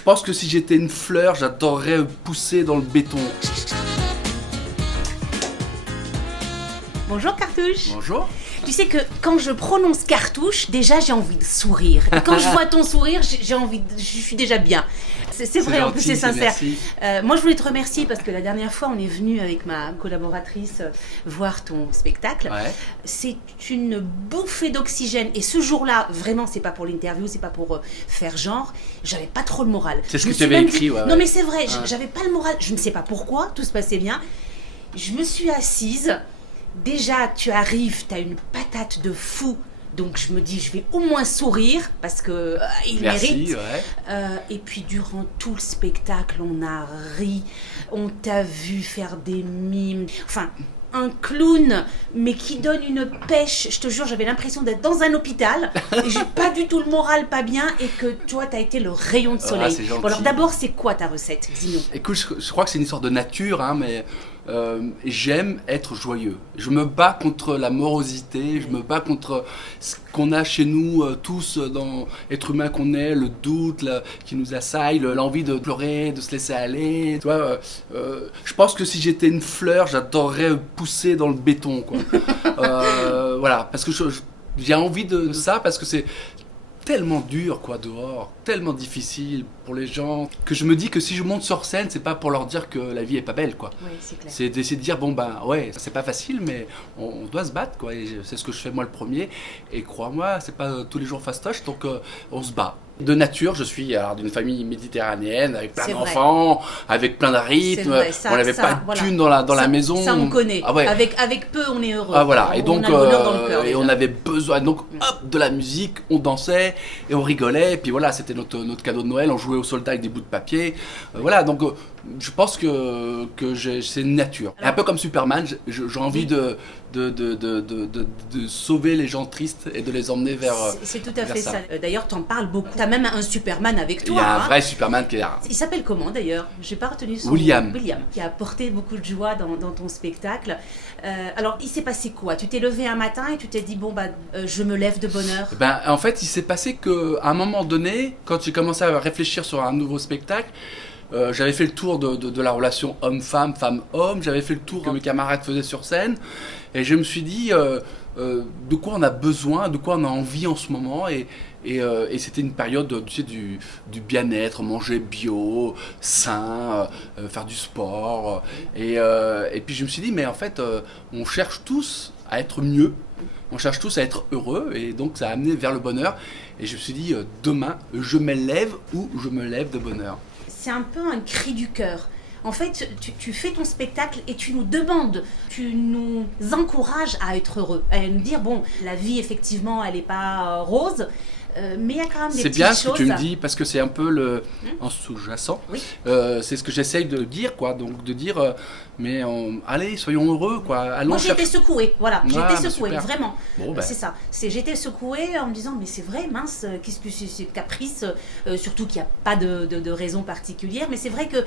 Je pense que si j'étais une fleur, j'adorerais pousser dans le béton. Bonjour Cartouche. Bonjour. Tu sais que quand je prononce Cartouche, déjà j'ai envie de sourire. Et quand je vois ton sourire, je suis déjà bien. C'est vrai, gentil, en plus c'est sincère. merci. Moi je voulais te remercier parce que la dernière fois on est venu avec ma collaboratrice voir ton spectacle. Ouais. C'est une bouffée d'oxygène et ce jour-là, vraiment c'est pas pour l'interview, c'est pas pour faire genre, j'avais pas trop le moral. C'est ce Je que me tu suis avais même écrit, dit- ouais, Non ouais. mais c'est vrai, Ouais. j'avais pas le moral, je ne sais pas pourquoi, tout se passait bien. Je me suis assise, déjà tu arrives, tu as une patate de fou. Donc je me dis, je vais au moins sourire parce que il Merci, mérite. ouais. Et puis durant tout le spectacle, on a ri, on t'a vu faire des mimes. Enfin, un clown, mais qui donne une pêche. Je te jure, j'avais l'impression d'être dans un hôpital. Et j'ai pas du tout le moral pas bien et que toi, t'as été le rayon de soleil. c'est gentil. Bon, alors d'abord, c'est quoi ta recette? Dis-nous. Écoute, je crois que c'est une histoire de nature, hein, mais j'aime être joyeux. Je me bats contre la morosité, je me bats contre ce qu'on a chez nous tous dans être humain qu'on est, le doute qui nous assaille, l'envie de pleurer, de se laisser aller. Tu vois, je pense que si j'étais une fleur, j'adorerais pousser dans le béton, quoi. Voilà, parce que j'ai envie de ça, parce que c'est tellement dur quoi dehors, tellement difficile pour les gens, que je me dis que si je monte sur scène, c'est pas pour leur dire que la vie est pas belle quoi. Oui, c'est clair. C'est d'essayer de dire bon ben ouais, c'est pas facile mais on doit se battre quoi, et c'est ce que je fais moi le premier, et crois-moi, c'est pas tous les jours fastoche, donc on se bat. De nature, je suis alors d'une famille méditerranéenne avec plein C'est vrai. d'enfants, avec plein de rythmes. C'est vrai, ça, on n'avait ça, pas de voilà. thunes dans la Ça- maison. Ça, on connaît. Ah ouais. Avec peu, on est heureux. Ah voilà, et donc on a le bonheur dans le cœur. et on déjà. avait besoin donc hop de la musique, on dansait et on rigolait, et puis voilà, c'était notre cadeau de Noël, on jouait aux soldats avec des bouts de papier. Voilà, donc je pense que c'est une nature. Un peu comme Superman, j'ai envie de sauver les gens tristes et de les emmener vers C'est tout à vers fait ça. ça. D'ailleurs, t'en parles beaucoup. T'as même un Superman avec il toi. y a un hein. vrai Superman qui est là. Il s'appelle comment d'ailleurs? J'ai pas retenu son William. nom. William, qui a apporté beaucoup de joie dans ton spectacle. Alors, il s'est passé quoi? Tu t'es levé un matin et tu t'es dit bon bah je me lève de bonne heure. Ben, en fait, il s'est passé qu'à un moment donné, quand j'ai commencé à réfléchir sur un nouveau spectacle, j'avais fait le tour de la relation homme-femme, femme-homme, j'avais fait le tour que mes camarades faisaient sur scène, et je me suis dit de quoi on a besoin, de quoi on a envie en ce moment, et c'était une période tu sais, du bien-être, manger bio, sain, faire du sport, et puis je me suis dit mais en fait on cherche tous à être mieux. On cherche tous à être heureux, et donc ça a amené vers le bonheur. Et je me suis dit, demain, je me lève ou je me lève de bonheur. C'est un peu un cri du cœur. En fait, tu fais ton spectacle et tu nous demandes, tu nous encourages à être heureux, à nous dire bon, la vie effectivement, elle n'est pas rose. Mais il y a quand même des C'est petites bien ce que tu choses. me dis, parce que c'est un peu en sous-jacent. Oui. C'est ce que j'essaye de dire, quoi. Donc de dire, allez, soyons heureux, quoi. Allons Moi j'ai été chercher. secouée, voilà, j'ai Ah, été bah, secouée, super. vraiment. Bon, ben. C'est ça, j'étais secouée en me disant mais c'est vrai, mince, qu'est-ce que c'est ce caprice, surtout qu'il n'y a pas de raison particulière, mais c'est vrai que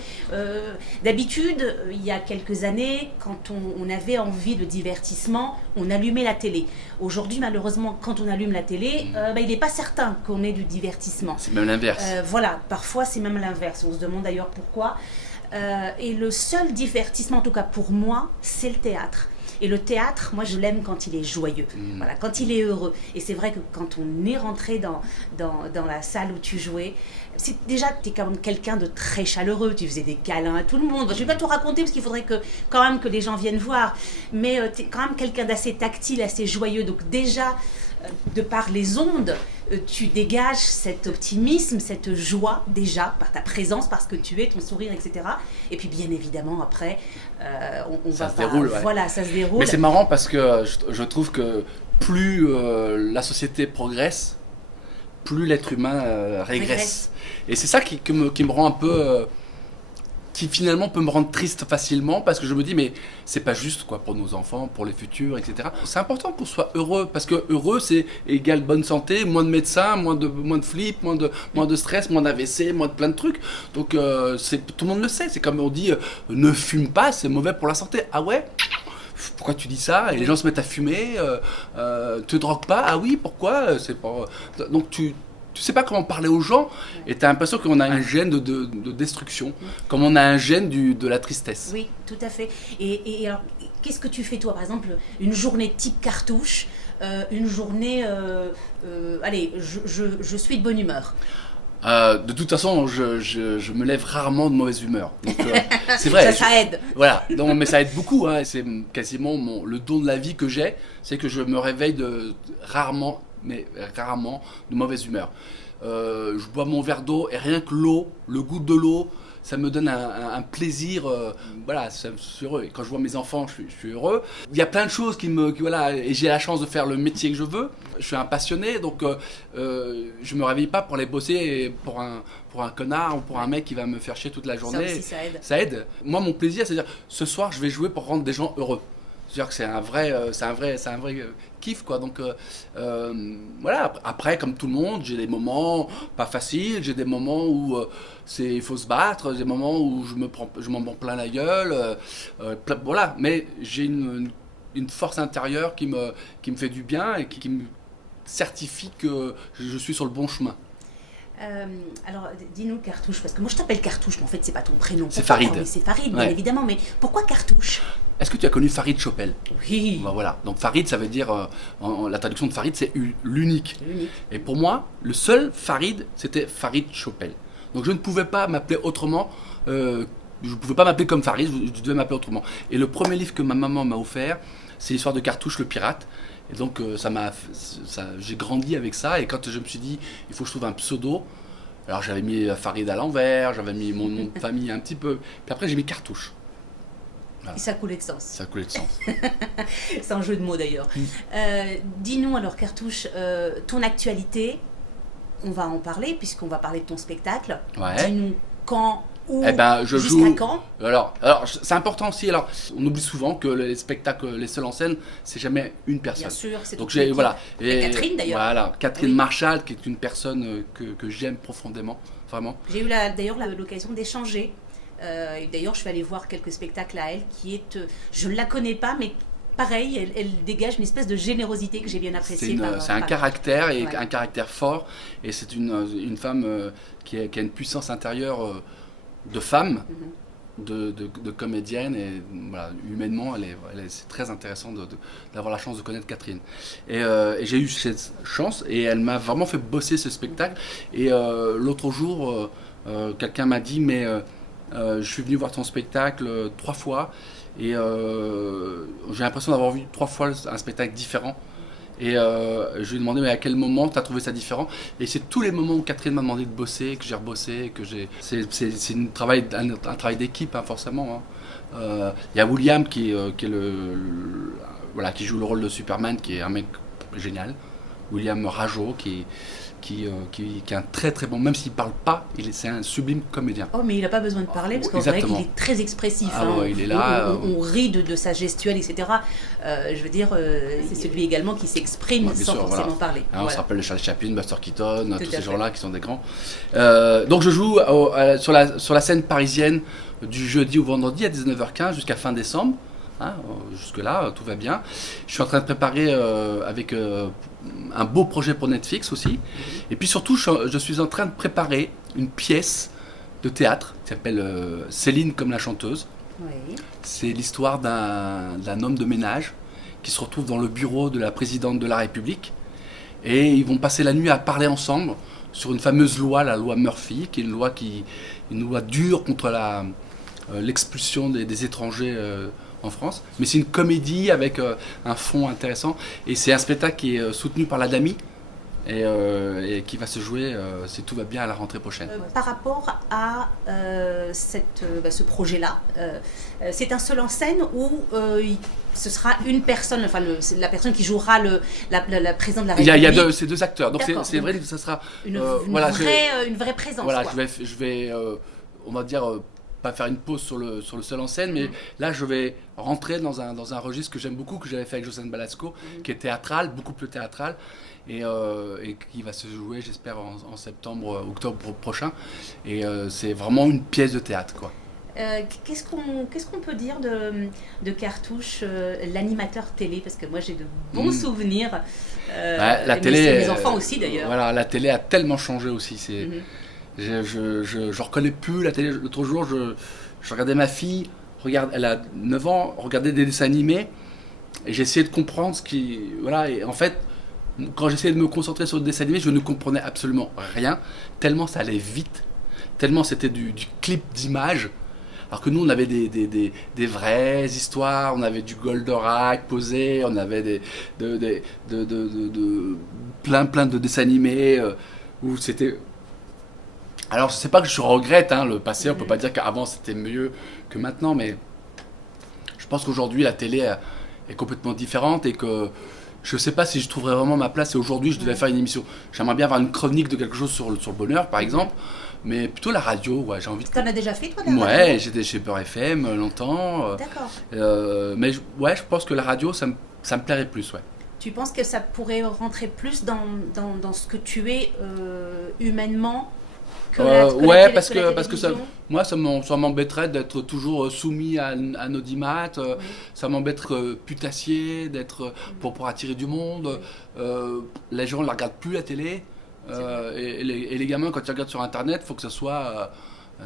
d'habitude, il y a quelques années, quand on avait envie de divertissement, on allumait la télé. Aujourd'hui malheureusement, quand on allume la télé, il n'est pas certain qu'on ait du divertissement. C'est même l'inverse. Voilà, parfois c'est même l'inverse, on se demande d'ailleurs pourquoi. Et le seul divertissement, en tout cas pour moi, c'est le théâtre. Et le théâtre, moi je l'aime quand il est joyeux, voilà, quand il est heureux. Et c'est vrai que quand on est rentré dans la salle où tu jouais, déjà tu es quand même quelqu'un de très chaleureux, tu faisais des câlins à tout le monde. Je ne vais pas tout raconter parce qu'il faudrait quand même que les gens viennent voir, mais tu es quand même quelqu'un d'assez tactile, assez joyeux. Donc déjà, de par les ondes, tu dégages cet optimisme, cette joie déjà par ta présence, parce que tu es, ton sourire, etc. Et puis bien évidemment après, on Ça va se pas, déroule, ouais. voilà, ça se déroule. Mais c'est marrant parce que je trouve que plus la société progresse, plus l'être humain régresse. Et c'est ça qui me rend un peu... qui finalement peut me rendre triste facilement, parce que je me dis mais c'est pas juste quoi pour nos enfants, pour les futurs, etc. C'est important qu'on soit heureux, parce que heureux c'est égal bonne santé, moins de médecins, moins de flip, moins de stress, moins d'AVC, moins de plein de trucs. Donc tout le monde le sait, c'est comme on dit ne fume pas, c'est mauvais pour la santé. Ah ouais? Pourquoi tu dis ça? Et les gens se mettent à fumer, te drogues pas? Ah oui, pourquoi? C'est pas... Donc tu sais pas comment parler aux gens et tu as l'impression qu'on a un gène de destruction, comme on a un gène de la tristesse. Oui, tout à fait. Et alors, qu'est-ce que tu fais toi, par exemple, une journée type Cartouche, une journée, allez, je suis de bonne humeur. De toute façon, je me lève rarement de mauvaise humeur. Donc, c'est vrai. Ça aide. Voilà, donc, mais ça aide beaucoup. Hein, c'est quasiment le don de la vie que j'ai, c'est que je me réveille rarement de mauvaise humeur. Je bois mon verre d'eau et rien que l'eau, le goût de l'eau, ça me donne un plaisir. Voilà, je suis heureux. Et quand je vois mes enfants, je suis heureux. Il y a plein de choses voilà, et j'ai la chance de faire le métier que je veux. Je suis un passionné, donc je me réveille pas pour aller bosser pour un connard ou pour un mec qui va me faire chier toute la journée. Ça aussi, ça aide. Ça aide. Moi, mon plaisir, c'est de dire, ce soir, je vais jouer pour rendre des gens heureux. C'est-à-dire que c'est un vrai kiff, quoi. Donc voilà. Après, comme tout le monde, j'ai des moments pas faciles, j'ai des moments où il faut se battre, des moments où je m'en prends plein la gueule. Voilà. Mais j'ai une force intérieure qui me fait du bien et qui me certifie que je suis sur le bon chemin. Alors, dis-nous Cartouche, parce que moi je t'appelle Cartouche, mais en fait c'est pas ton prénom. C'est Farid. Oui, c'est Farid, bien Ouais. évidemment, mais pourquoi Cartouche? Est-ce que tu as connu Farid Chopel? Oui. Ben voilà. Donc Farid, ça veut dire, la traduction de Farid, c'est l'unique. L'unique. Et pour moi, le seul Farid, c'était Farid Chopel. Donc je ne pouvais pas m'appeler autrement. Je ne pouvais pas m'appeler comme Farid, je devais m'appeler autrement. Et le premier livre que ma maman m'a offert, c'est l'histoire de Cartouche le pirate. Et donc j'ai grandi avec ça. Et quand je me suis dit, il faut que je trouve un pseudo, alors j'avais mis Farid à l'envers, j'avais mis mon nom de famille un petit peu. Puis après j'ai mis Cartouche. Voilà. Et ça coulait de sens. Ça coulait de sens. C'est un jeu de mots d'ailleurs. Dis-nous alors Cartouche, ton actualité, on va en parler puisqu'on va parler de ton spectacle. Ouais. Dis-nous quand, où, Eh ben, je jusqu'à joue. quand. Alors, c'est important aussi. Alors, on oublie souvent que les spectacles, les seuls en scène, c'est jamais une personne. Bien sûr, c'est Donc toute l'équipe. voilà. Et Catherine, d'ailleurs. Voilà, Catherine Oui. Marchal, qui est une personne que j'aime profondément, vraiment. J'ai eu d'ailleurs l'occasion d'échanger. Et d'ailleurs, je suis allée voir quelques spectacles à elle qui est. Je ne la connais pas, mais pareil, elle dégage une espèce de générosité que j'ai bien appréciée. C'est un caractère et Ouais. un caractère fort. Et c'est une femme qui a une puissance intérieure de femme. De comédienne et voilà, humainement c'est très intéressant d'avoir la chance de connaître Catherine et j'ai eu cette chance et elle m'a vraiment fait bosser ce spectacle et l'autre jour quelqu'un m'a dit mais je suis venu voir ton spectacle 3 fois et j'ai l'impression d'avoir vu 3 fois un spectacle différent. Et je lui ai demandé mais à quel moment tu as trouvé ça différent. Et c'est tous les moments où Catherine m'a demandé de bosser, que j'ai rebossé, c'est un travail d'équipe hein, forcément. Il y a William qui est voilà, qui joue le rôle de Superman, qui est un mec génial. William Rajo qui est un très très bon, même s'il parle pas, c'est un sublime comédien. Oh, mais il n'a pas besoin de parler, parce qu'en vrai, il est très expressif. Ah ouais, il est là. On rit de sa gestuelle, etc. Je veux dire, c'est celui également qui s'exprime Ouais, sans sûr, forcément voilà. parler. On se rappelle de Charlie Chaplin, Buster Keaton, tous à ces fait. gens-là qui sont des grands. Donc je joue sur la scène parisienne du jeudi au vendredi à 19h15 jusqu'à fin décembre. Hein, jusque-là, tout va bien. Je suis en train de préparer avec un beau projet pour Netflix aussi. Et puis surtout, je suis en train de préparer une pièce de théâtre qui s'appelle Céline comme la chanteuse. Oui. C'est l'histoire d'un homme de ménage qui se retrouve dans le bureau de la présidente de la République. Et ils vont passer la nuit à parler ensemble sur une fameuse loi, la loi Murphy, qui est une loi dure contre l'expulsion des étrangers en France. Mais c'est une comédie avec un fond intéressant. Et c'est un spectacle qui est soutenu par l'ADAMI et qui va se jouer, si tout va bien, à la rentrée prochaine. Par rapport à ce projet-là, c'est un seul en scène où ce sera une personne, enfin la personne qui jouera la présidente de la République. Il y a ces deux acteurs, donc c'est vrai que ça sera une vraie présence. Voilà, quoi. je vais on va dire, pas faire une pause sur le seul en scène, mais là je vais rentrer dans un registre que j'aime beaucoup, que j'avais fait avec Josiane Balasco, qui est théâtral, beaucoup plus théâtral, et qui va se jouer, j'espère, en septembre, octobre prochain. Et c'est vraiment une pièce de théâtre, quoi. Qu'est-ce qu'on peut dire de Cartouche, l'animateur télé? Parce que moi j'ai de bons souvenirs. La télé, mes enfants aussi d'ailleurs. Voilà, la télé a tellement changé aussi. Je reconnais plus la télé. L'autre jour, je regardais ma fille, elle a 9 ans, regarder des dessins animés, et j'essayais de comprendre ce qui. Voilà, et en fait, quand j'essayais de me concentrer sur le dessin animé, je ne comprenais absolument rien, tellement ça allait vite, tellement c'était du clip d'images. Alors que nous, on avait des vraies histoires, on avait du Goldorak posé, on avait plein de dessins animés où c'était. Alors, je sais pas que je regrette le passé, on peut pas dire qu'avant c'était mieux que maintenant, mais je pense qu'aujourd'hui la télé est complètement différente et que je sais pas si je trouverais vraiment ma place. Et aujourd'hui, je devais faire une émission. J'aimerais bien avoir une chronique de quelque chose sur le bonheur, par exemple. Mais plutôt la radio, ouais, j'ai envie de. T'en as déjà fait, toi, de la radio? Ouais, j'étais chez Beurre FM longtemps. D'accord. Mais ouais, je pense que la radio, ça me plairait plus, ouais. Tu penses que ça pourrait rentrer plus dans ce que tu es humainement que ouais, parce que télévision? moi, ça m'embêterait d'être toujours soumis à un audimat. Ça m'embêterait putassier, d'être pour attirer du monde. Les gens ne la regardent plus, la télé. Et les gamins, quand ils regardent sur internet, il faut que ce soit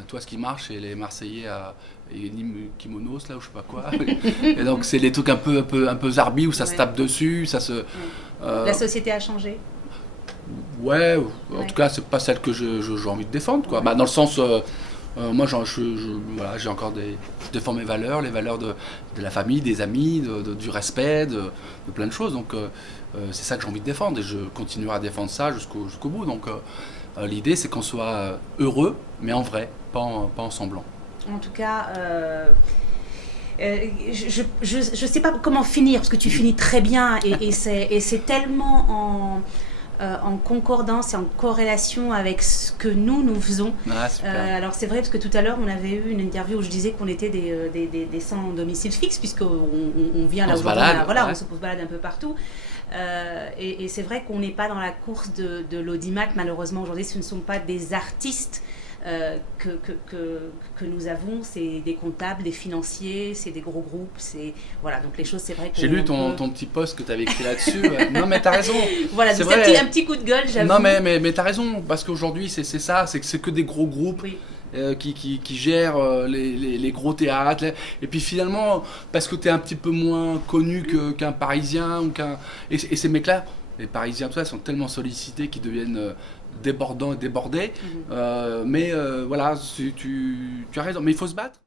toi ce qui marche et les Marseillais et kimonos là ou je sais pas quoi. Et donc c'est les trucs un peu zarbi où ça se tape dessus, ça se. La société a changé. Ouais, en tout cas c'est pas celle que j'ai envie de défendre quoi. Bah, dans le sens, moi voilà, j'ai encore je défends mes valeurs, les valeurs de la famille, des amis, du respect, de plein de choses. Donc c'est ça que j'ai envie de défendre et je continuerai à défendre ça jusqu'au bout. Donc l'idée c'est qu'on soit heureux, mais en vrai, pas en semblant. En tout cas, je sais pas comment finir parce que tu finis très bien et c'est tellement en concordance et en corrélation avec ce que nous faisons. Ah, super. Alors c'est vrai parce que tout à l'heure on avait eu une interview où je disais qu'on était des sans domicile fixe puisqu'on vient là aujourd'hui, voilà, on se balade un peu partout. Et c'est vrai qu'on n'est pas dans la course de l'audimat malheureusement aujourd'hui. Ce ne sont pas des artistes que nous avons, c'est des comptables, des financiers, c'est des gros groupes, c'est voilà, donc les choses c'est vrai. J'ai lu ton petit post que tu avais écrit là-dessus. Non mais t'as raison. Voilà, c'est un petit coup de gueule, j'avoue. Non mais t'as raison parce qu'aujourd'hui c'est ça, c'est que des gros groupes. Oui. Qui gèrent les gros théâtres, et puis finalement parce que tu es un petit peu moins connu qu'un Parisien et ces mecs-là, les Parisiens tout ça, sont tellement sollicités qu'ils deviennent débordants et débordés. Mais voilà, tu as raison, mais il faut se battre.